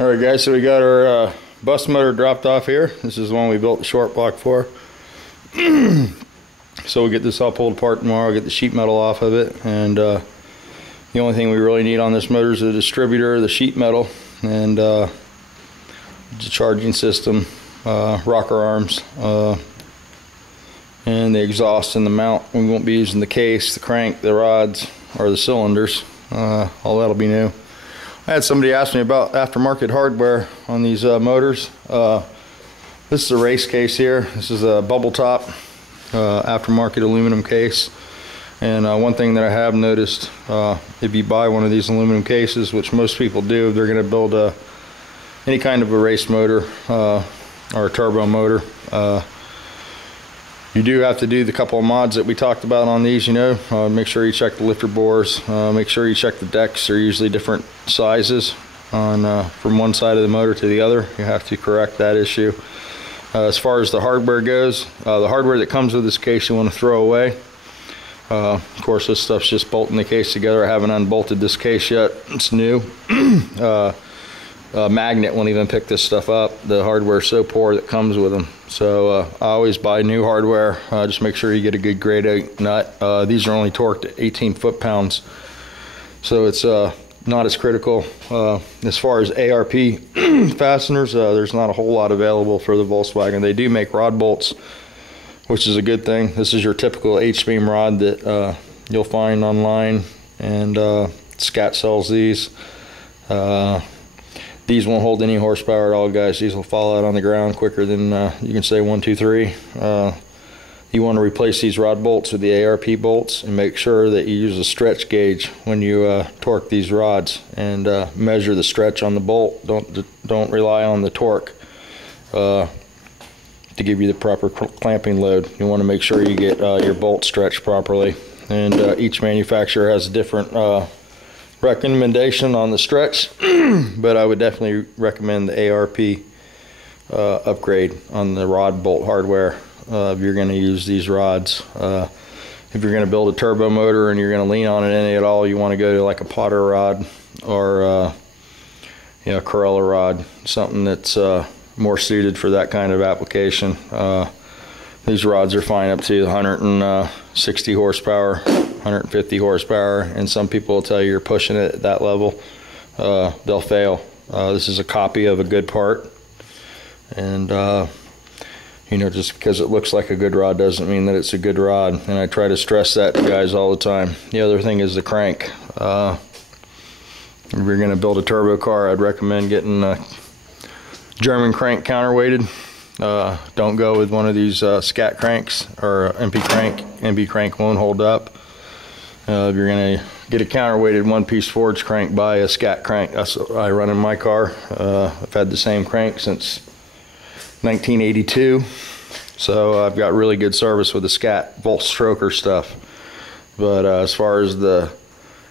Alright guys, so we got our bus motor dropped off here. This is the one we built the short block for. So we'll get this all pulled apart tomorrow, get the sheet metal off of it, and the only thing we really need on this motor is the distributor, the sheet metal, and the charging system, rocker arms, and the exhaust and the mount. We won't be using the case, the crank, the rods, or the cylinders. All that'll be new. I had somebody ask me about aftermarket hardware on these motors. This is a race case here. This is a bubble top aftermarket aluminum case. And one thing that I have noticed, if you buy one of these aluminum cases, which most people do, they're going to build any kind of a race motor or a turbo motor. You do have to do the couple of mods that we talked about on these, make sure you check the lifter bores, make sure you check the decks. They're usually different sizes on from one side of the motor to the other. You have to correct that issue. As far as the hardware goes, the hardware that comes with this case you want to throw away. Of course, this stuff's just bolting the case together. I haven't unbolted this case yet. It's new. Magnet won't even pick this stuff up. The hardware's so poor that comes with them. So I always buy new hardware. Just make sure you get a good grade 8 nut. These are only torqued at 18 foot-pounds, so it's not as critical. As far as ARP fasteners, there's not a whole lot available for the Volkswagen. They do make rod bolts, which is a good thing. This is your typical H-beam rod that you'll find online, and Scat sells these. These won't hold any horsepower at all, guys. These will fall out on the ground quicker than you can say 1, 2, 3. You want to replace these rod bolts with the ARP bolts, and make sure that you use a stretch gauge when you torque these rods, and measure the stretch on the bolt. Don't rely on the torque to give you the proper clamping load. You want to make sure you get your bolt stretched properly, and each manufacturer has a different recommendation on the stretch, but I would definitely recommend the ARP upgrade on the rod bolt hardware if you're going to use these rods. If you're going to build a turbo motor and you're going to lean on it any at all, you want to go to like a Potter rod or a Corella rod, something that's more suited for that kind of application. These rods are fine up to 160 horsepower, 150 horsepower, and some people will tell you you're pushing it at that level. They'll fail. This is a copy of a good part, and just because it looks like a good rod doesn't mean that it's a good rod, and I try to stress that to guys all the time. The other thing is the crank. If you're going to build a turbo car, I'd recommend getting a German crank counterweighted. Don't go with one of these Scat cranks or MP crank. MP crank won't hold up. If you're going to get a counterweighted one-piece forged crank, buy a Scat crank. That's what I run in my car. I've had the same crank since 1982, so I've got really good service with the Scat Volt Stroker stuff. But as far as the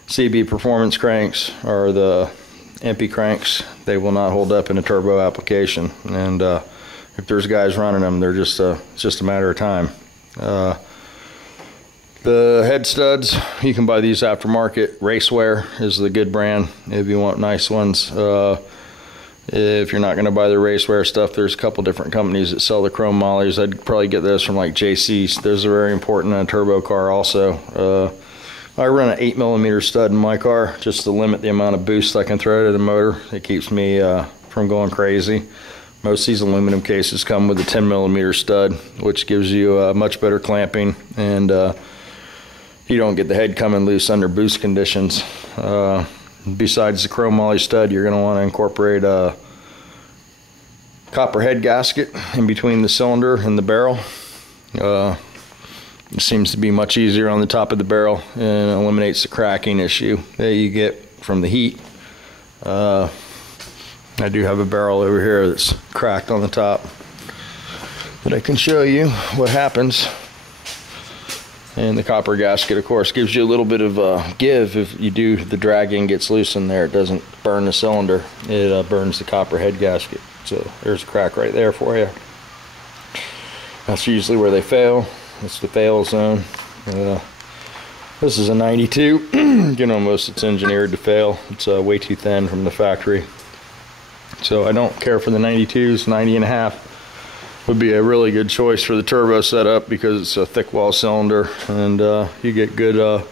CB Performance cranks or the MP cranks, they will not hold up in a turbo application. And if there's guys running them, they're just it's just a matter of time. The head studs, you can buy these aftermarket. Raceware is the good brand if you want nice ones. If you're not going to buy the Raceware stuff, there's a couple different companies that sell the chrome mollies. I'd probably get those from like JC's. Those are very important in a turbo car also. I run an 8mm stud in my car just to limit the amount of boost I can throw to the motor. It keeps me from going crazy. Most of these aluminum cases come with a 10mm stud, which gives you much better clamping, and you don't get the head coming loose under boost conditions. Besides the chrome molly stud, you're going to want to incorporate a copper head gasket in between the cylinder and the barrel. It seems to be much easier on the top of the barrel and eliminates the cracking issue that you get from the heat. I do have a barrel over here that's cracked on the top, but I can show you what happens. And the copper gasket, of course, gives you a little bit of give. If you do, the dragging gets loose in there. It doesn't burn the cylinder. It burns the copper head gasket. So there's a crack right there for you. That's usually where they fail. That's the fail zone. This is a 92. Most it's engineered to fail. It's way too thin from the factory. So I don't care for the 92s. 90.5 would be a really good choice for the turbo setup because it's a thick wall cylinder, and you get good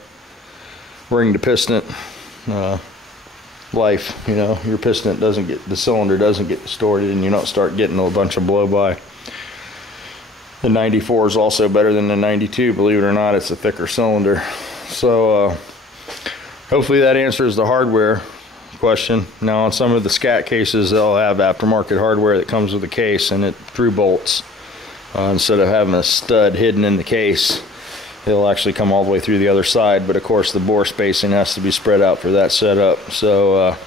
ring to piston life. You know, your piston doesn't get, the cylinder doesn't get distorted, and you don't start getting a bunch of blow by. The 94 is also better than the 92, believe it or not. It's a thicker cylinder. So hopefully that answers the hardware question. Now on some of the Scat cases, they'll have aftermarket hardware that comes with the case, and it through bolts. Instead of having a stud hidden in the case, it'll actually come all the way through the other side, but of course the bore spacing has to be spread out for that setup. So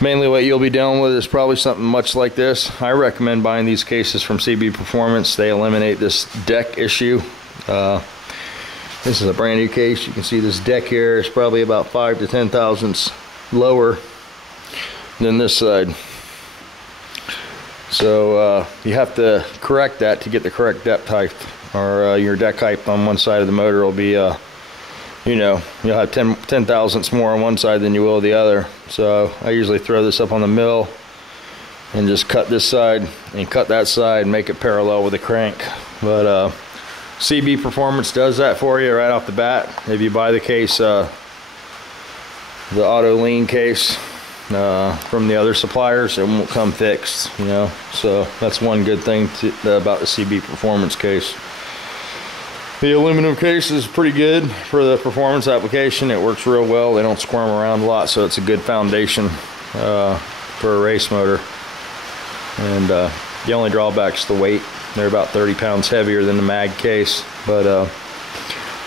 mainly what you'll be dealing with is probably something much like this. I recommend buying these cases from CB Performance. They eliminate this deck issue. This is a brand new case. You can see this deck here is probably about 5 to 10 thousandths lower than this side. So you have to correct that to get the correct depth height, or your deck height on one side of the motor will be you know, you'll have 10 thousandths more on one side than you will the other. So I usually throw this up on the mill and just cut this side and cut that side and make it parallel with the crank. But CB Performance does that for you right off the bat. If you buy the case, the auto lean case from the other suppliers, it won't come fixed, you know. So that's one good thing about the CB Performance case. The aluminum case is pretty good for the performance application. It works real well. They don't squirm around a lot, so it's a good foundation for a race motor. And the only drawback is the weight. They're about 30 pounds heavier than the mag case, but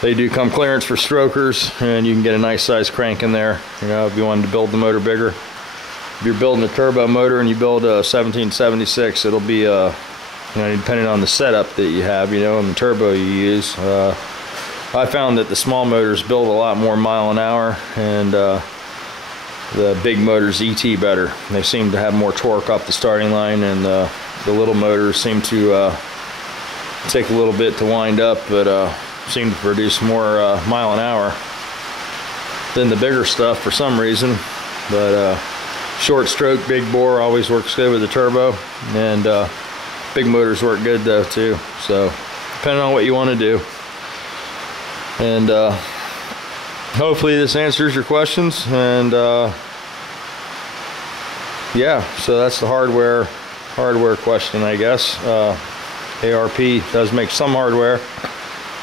they do come clearance for strokers, and you can get a nice size crank in there. You know, if you wanted to build the motor bigger. If you're building a turbo motor and you build a 1776, it'll be you know, depending on the setup that you have, you know, and the turbo you use. I found that the small motors build a lot more mile an hour, and the big motors ET better. They seem to have more torque off the starting line, and the little motors seem to take a little bit to wind up, but seem to produce more mile an hour than the bigger stuff for some reason. But short stroke, big bore always works good with the turbo, and big motors work good though too. So depending on what you want to do. And hopefully this answers your questions. And yeah, so that's the hardware question, I guess. ARP does make some hardware,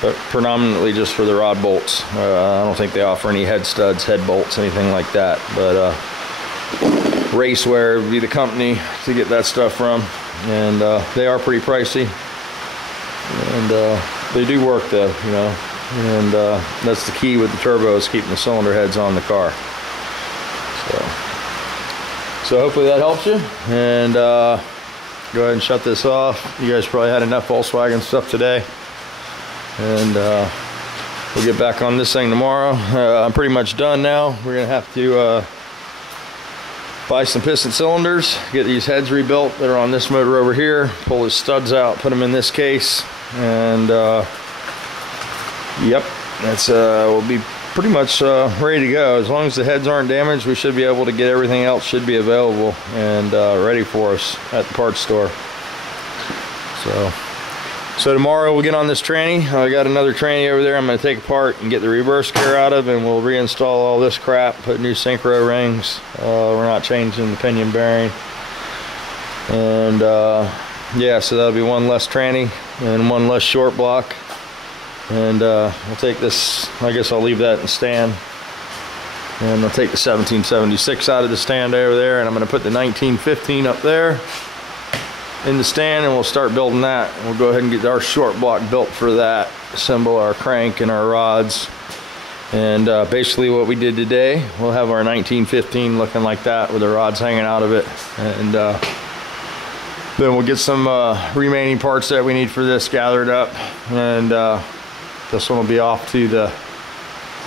but predominantly just for the rod bolts. I don't think they offer any head studs, head bolts, anything like that. But Raceware would be the company to get that stuff from. And they are pretty pricey, and they do work though, you know. And that's the key with the turbo, is keeping the cylinder heads on the car. So hopefully that helps you. And go ahead and shut this off. You guys probably had enough Volkswagen stuff today, and we'll get back on this thing tomorrow. I'm pretty much done now. We're gonna have to buy some piston cylinders, get these heads rebuilt that are on this motor over here, pull the studs out, put them in this case, and yep, that's we'll be pretty much ready to go. As long as the heads aren't damaged, we should be able to get everything else should be available and ready for us at the parts store. So tomorrow we'll get on this tranny. I got another tranny over there I'm going to take apart and get the reverse gear out of, and we'll reinstall all this crap, put new synchro rings. We're not changing the pinion bearing. And yeah, so that'll be one less tranny and one less short block. And we'll take this, I guess I'll leave that in the stand. And I'll take the 1776 out of the stand over there, and I'm going to put the 1915 up there in the stand, and we'll start building that. We'll go ahead and get our short block built for that, assemble our crank and our rods. And basically what we did today, we'll have our 1915 looking like that with the rods hanging out of it. And then we'll get some remaining parts that we need for this gathered up, and this one will be off to the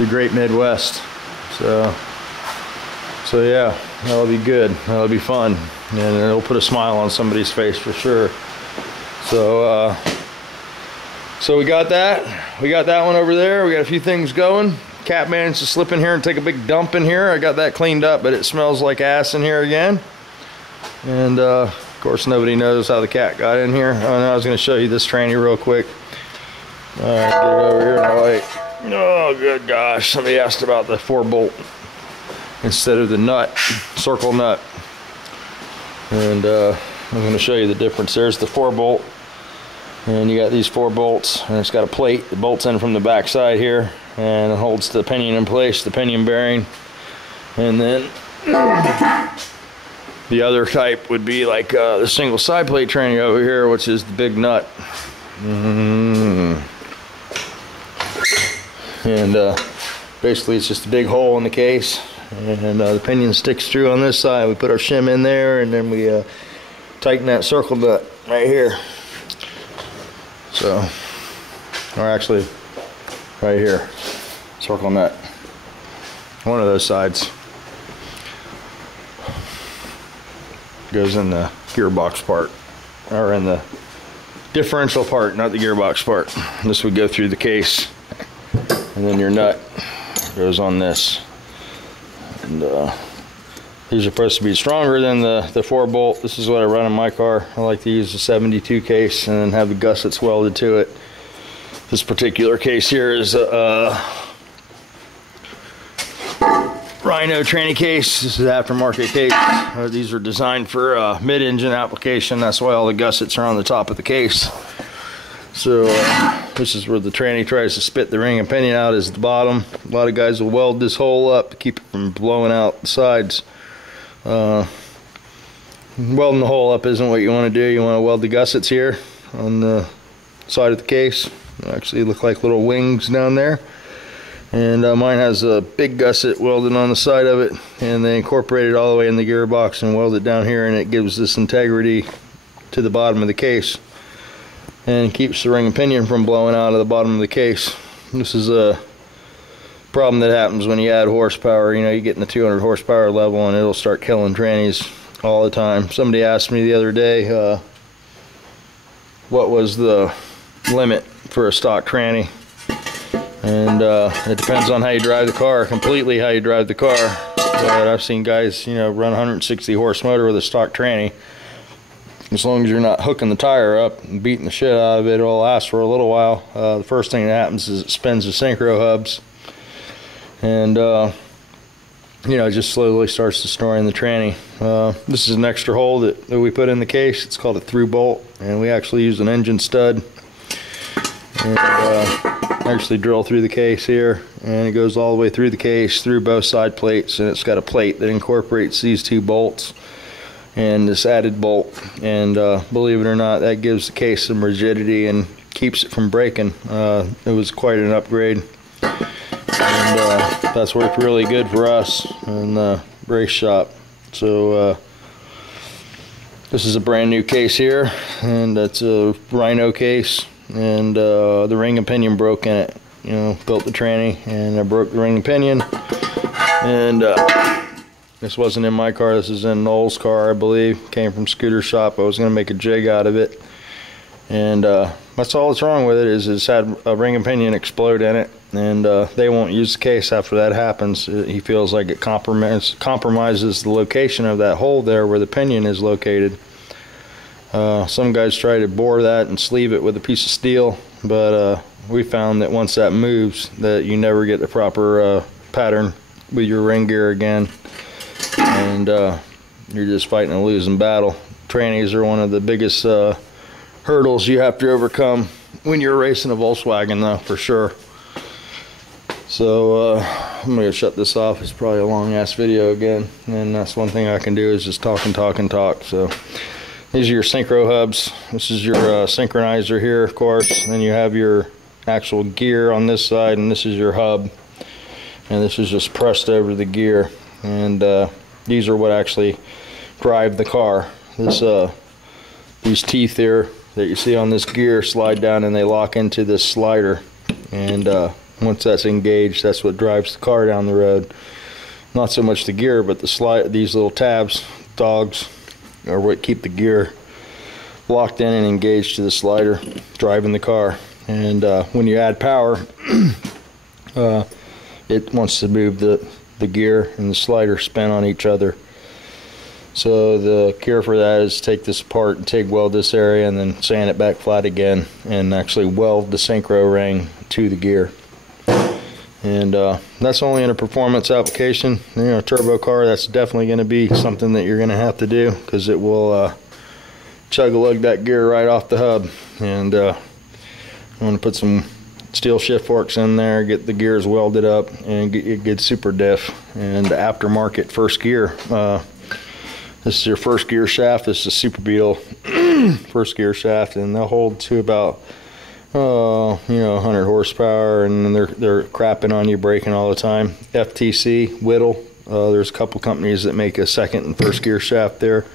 Great Midwest. So yeah, that'll be good. That'll be fun, and it'll put a smile on somebody's face for sure. So we got that. We got that one over there. We got a few things going. Cat managed to slip in here and take a big dump in here. I got that cleaned up, but it smells like ass in here again. And of course nobody knows how the cat got in here. Oh, no, I was going to show you this tranny real quick. Get it over here in the light. Oh good gosh, somebody asked about the 4-bolt instead of the nut, circle nut. And I'm going to show you the difference. There's the 4-bolt, and you got these 4 bolts, and it's got a plate that bolts in from the back side here, and it holds the pinion in place, the pinion bearing. And then the other type would be like the single side plate tranny over here, which is the big nut. And basically it's just a big hole in the case, and the pinion sticks through on this side. We put our shim in there, and then we tighten that circle nut right here. So, or actually right here, circle nut, one of those sides goes in the gearbox part, or in the differential part, not the gearbox part. This would go through the case, and then your nut goes on this. And these are supposed to be stronger than the 4-bolt. This is what I run in my car. I like to use a 72 case and then have the gussets welded to it. This particular case here is a Rhino tranny case. This is an aftermarket case. These are designed for mid-engine application. That's why all the gussets are on the top of the case. So this is where the tranny tries to spit the ring and pinion out, is the bottom. A lot of guys will weld this hole up to keep it from blowing out the sides. Welding the hole up isn't what you want to do. You want to weld the gussets here on the side of the case. They actually look like little wings down there. And mine has a big gusset welded on the side of it, and they incorporate it all the way in the gearbox and weld it down here, and it gives this integrity to the bottom of the case and keeps the ring and pinion from blowing out of the bottom of the case. This is a problem that happens when you add horsepower. You know, you get in the 200 horsepower level and it'll start killing trannies all the time. Somebody asked me the other day what was the limit for a stock tranny, and it depends on how you drive the car, completely how you drive the car. But I've seen guys, you know, run 160 horse motor with a stock tranny. As long as you're not hooking the tire up and beating the shit out of it, it'll last for a little while. The first thing that happens is it spins the synchro hubs, and you know, it just slowly starts destroying the tranny. This is an extra hole that we put in the case. It's called a through bolt, and we actually use an engine stud and actually drill through the case here, and it goes all the way through the case, through both side plates, and it's got a plate that incorporates these 2 bolts and this added bolt, and believe it or not, that gives the case some rigidity and keeps it from breaking. It was quite an upgrade, and that's worked really good for us in the race shop. So this is a brand new case here, and it's a Rhino case, and the ring and pinion broke in it. You know, built the tranny and I broke the ring and pinion, and this wasn't in my car. This is in Noel's car, I believe. Came from Scooter Shop. I was going to make a jig out of it, and that's all that's wrong with it, is it's had a ring and pinion explode in it, and they won't use the case after that happens. He feels like it compromises the location of that hole there where the pinion is located. Some guys try to bore that and sleeve it with a piece of steel, but we found that once that moves, that you never get the proper pattern with your ring gear again, and you're just fighting a losing battle. Trannies are one of the biggest hurdles you have to overcome when you're racing a Volkswagen, though, for sure. So I'm gonna shut this off. It's probably a long ass video again, and that's one thing I can do, is just talk and talk and talk. So these are your synchro hubs. This is your synchronizer here, of course. And then you have your actual gear on this side, and this is your hub, and this is just pressed over the gear, and these are what actually drive the car. These teeth here that you see on this gear slide down, and they lock into this slider, and once that's engaged, that's what drives the car down the road. Not so much the gear, but these little tabs, dogs, are what keep the gear locked in and engaged to the slider, driving the car. And when you add power, it wants to move the gear and the slider spin on each other. So the cure for that is take this apart and TIG weld this area and then sand it back flat again and actually weld the synchro ring to the gear. And that's only in a performance application. You know, turbo car, that's definitely going to be something that you're going to have to do, because it will chug-a-lug that gear right off the hub. And I'm going to put some steel shift forks in there, get the gears welded up, and get super diff. And the aftermarket first gear. This is your first gear shaft. This is a Super Beetle first gear shaft, and they'll hold to about 100 horsepower, and they're crapping on you, braking all the time. FTC, Whittle. There's a couple companies that make a second and first gear shaft there.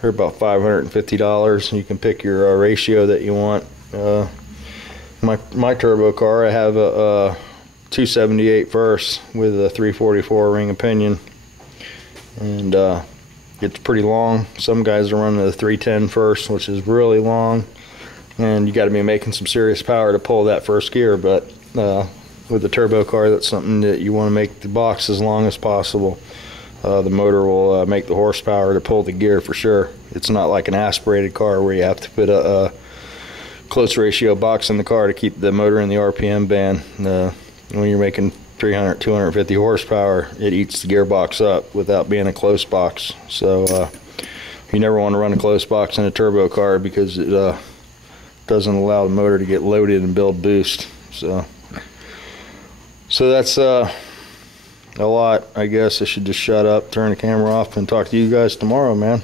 They're about $550. You can pick your ratio that you want. My turbo car, I have a 278 first with a 344 ring of pinion, and it's pretty long. Some guys are running the 310 first, which is really long, and you got to be making some serious power to pull that first gear. But with the turbo car, that's something that you want to make the box as long as possible. The motor will make the horsepower to pull the gear for sure. It's not like an aspirated car where you have to put a close ratio box in the car to keep the motor in the RPM band. When you're making 300, 250 horsepower, it eats the gearbox up without being a close box. So you never want to run a close box in a turbo car, because it doesn't allow the motor to get loaded and build boost. So that's a lot. I guess I should just shut up, turn the camera off, and talk to you guys tomorrow, man.